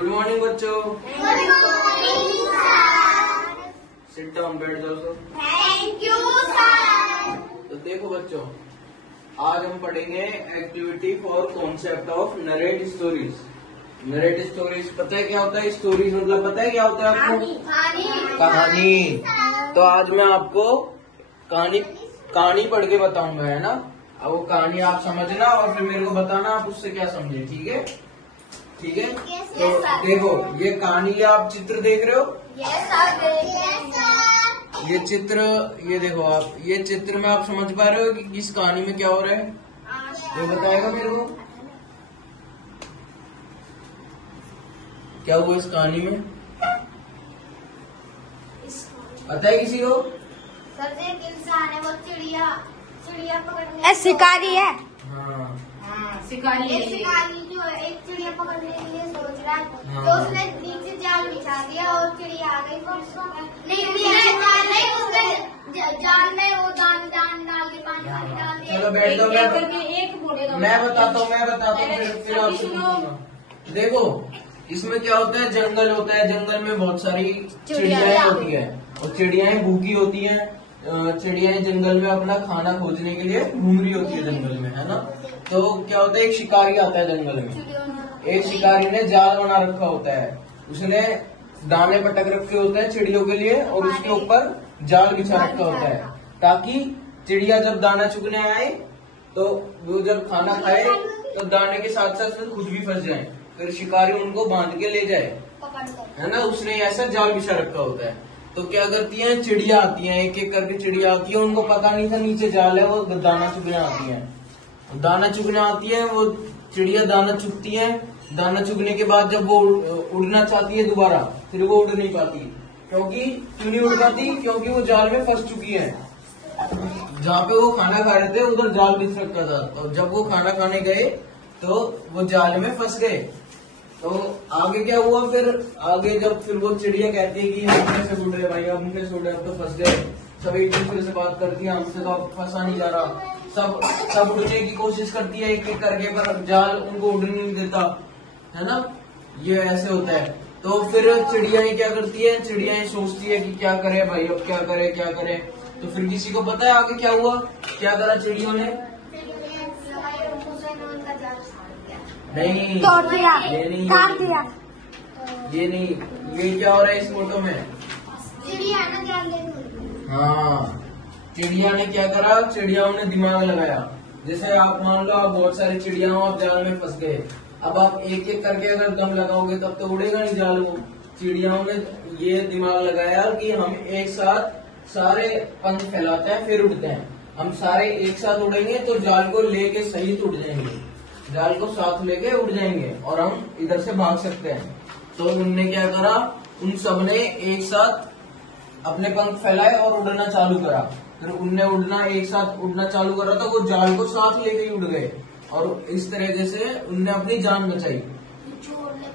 Good morning बच्चों। Good morning sir. Sit down, बैठ जाओ सर। Thank you sir. तो देखो बच्चों, आज हम पढ़ेंगे activity for concept of narrate stories. Narrate stories पता है क्या होता है? स्टोरीज मतलब पता है क्या होता है आपको? कहानी। तो आज मैं आपको कहानी पढ़ के बताऊंगा, है ना। अब वो कहानी आप समझना और फिर मेरे को बताना आप उससे क्या समझे, ठीक है? ठीक है। तो देखो, ये कहानी आप चित्र देख रहे हो? ये चित्र, ये देखो आप, ये चित्र में आप समझ पा रहे हो कि किस कहानी में क्या हो रहा है? ये बताएगा मेरे को क्या हुआ इस कहानी में? पता है किसी को? सर एक इंसान है, वो चिड़िया पकड़ने शिकारी है। हाँ, शिकारी जो एक चिड़िया पकड़ने के लिए सोच रहा है, हाँ। तो उसने नीचे जाल बिछा दिया और चिड़िया आ गई। जाल में वो दान डाल के पानी डाल दिया। चलो बैठ जाओ, मैं बताता हूँ फिर आपसे पूछूंगा। देखो, इसमें क्या होता है, जंगल होता है, जंगल में बहुत सारी चिड़ियाएं होती है और चिड़ियाएं भूखी होती हैं। चिड़ियाएं जंगल में अपना खाना खोजने के लिए घूम रही होती है जंगल में, है ना। तो क्या होता है, एक शिकारी आता है जंगल में। एक शिकारी ने जाल बना रखा होता है, उसने दाने पटक रखे होते हैं चिड़ियों के लिए और उसके ऊपर जाल बिछा रखा होता है, ताकि चिड़िया जब दाना चुगने आए तो वो जब खाना खाए तो दाने के साथ साथ खुद भी फंस जाए, फिर शिकारी उनको बांध के ले जाए, है ना। उसने ऐसा जाल बिछा रखा होता है। तो क्या करती हैं, चिड़िया आती हैं, एक एक करके चिड़िया आती है। उनको पता नहीं था नीचे जाल है, वो दाना चुगने आती है। दाना चुगने आती है वो चिड़िया, दाना चुगती है। दाना चुगने के बाद जब वो उड़ना चाहती है दोबारा, फिर वो उड़ नहीं पाती। क्यों नहीं उड़ पाती? क्योंकि वो जाल में फंस चुकी है। जहाँ पे वो खाना खा रहे थे उधर जाल बिछ रखा था, और जब वो खाना खाने गए तो वो जाल में फंस गए। तो आगे क्या हुआ, फिर आगे जब फिर वो चिड़िया कहती है कि हमने से उड़ रहे भाई, हमने से उड़ रहे, अब तो फंस गए। सब एक दूसरे से बात करती है, हमसे तो अब फंसा नहीं जा रहा। सब उड़ने की कोशिश करती है एक एक करके, पर जाल उनको उड़ने नहीं देता, है ना। ये ऐसे होता है। तो फिर चिड़ियाएं क्या करती है, चिड़ियाएं सोचती है कि क्या करे भाई, अब क्या करे। तो फिर किसी को पता है आगे क्या हुआ? क्या करा चिड़ियों ने? नहीं, तोड़ दिया, ये नहीं, काट दिया। ये नहीं, ये क्या हो रहा है इस फोटो में? चिड़िया ना जाल ले। हाँ, चिड़िया ने क्या करा, चिड़ियाओं ने दिमाग लगाया। जैसे आप मान लो, आप बहुत सारी चिड़िया हो, आप जाल में फंस गए। अब आप एक एक करके अगर दम लगाओगे तब तो उड़ेगा नहीं जाल वो। चिड़ियाओं ने ये दिमाग लगाया कि हम एक साथ सारे पंख फैलाते हैं फिर उड़ते हैं। हम सारे एक साथ उड़ेंगे तो जाल को लेके सहित उड़ जाएंगे, जाल को साथ लेके उड़ जाएंगे और हम इधर से भाग सकते हैं। तो उनने क्या करा, उन सबने एक साथ अपने पंख फैलाए और उड़ना चालू करा। फिर उनने एक साथ उड़ना चालू करा तो वो जाल को साथ लेके उड़ गए, और इस तरीके से उनने अपनी जान बचाई।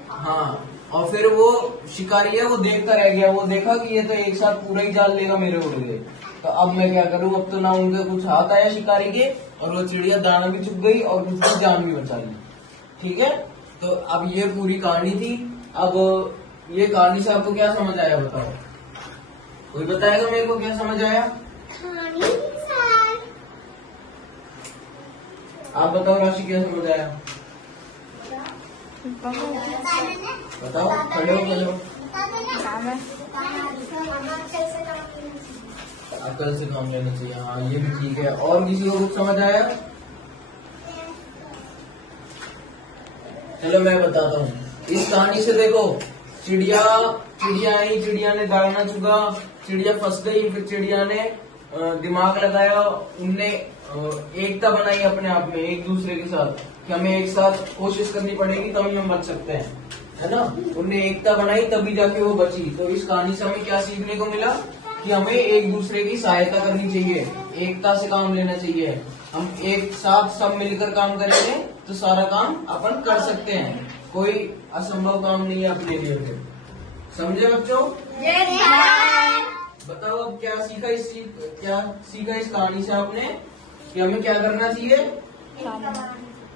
हाँ, और फिर वो शिकारी है वो देखता रह गया। वो देखा कि ये तो एक साथ पूरा ही जाल लेगा, मेरे उड़ गए, तो अब मैं क्या करूं। अब तो ना उनके कुछ हाथ आया शिकारी के, और वो चिड़िया दाना भी चुग गई और उसकी जान भी बचा ली। ठीक है। तो अब ये पूरी कहानी थी। अब ये कहानी से आपको क्या समझ आया बताओ? कोई बताएगा मेरे को क्या समझ आया? आप बताओ राशि, क्या समझ आया? बताओ, खड़े हो। अकल से काम लेना चाहिए। हाँ, ये भी ठीक है। और किसी को कुछ समझ आया? चलो मैं बताता हूँ। इस कहानी से देखो, चिड़िया आई, चिड़िया ने दाना चुगा, चिड़िया फंस गई। फिर चिड़िया ने दिमाग लगाया, उनने एकता बनाई अपने आप में एक दूसरे के साथ कि हमें एक साथ कोशिश करनी पड़ेगी तभी हम बच सकते हैं, है ना। उनने एकता बनाई तभी जाके वो बची। तो इस कहानी से हमें क्या सीखने को मिला कि हमें एक दूसरे की सहायता करनी चाहिए, एकता से काम लेना चाहिए। हम एक साथ सब मिलकर काम करेंगे तो सारा काम अपन कर सकते हैं। कोई असंभव काम नहीं है अपने लिए। समझे बच्चों? बताओ अब क्या सीखा इस कहानी से आपने कि हमें क्या करना चाहिए?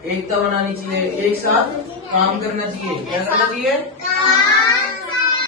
एकता बनानी चाहिए, एक साथ काम करना चाहिए। क्या करना चाहिए?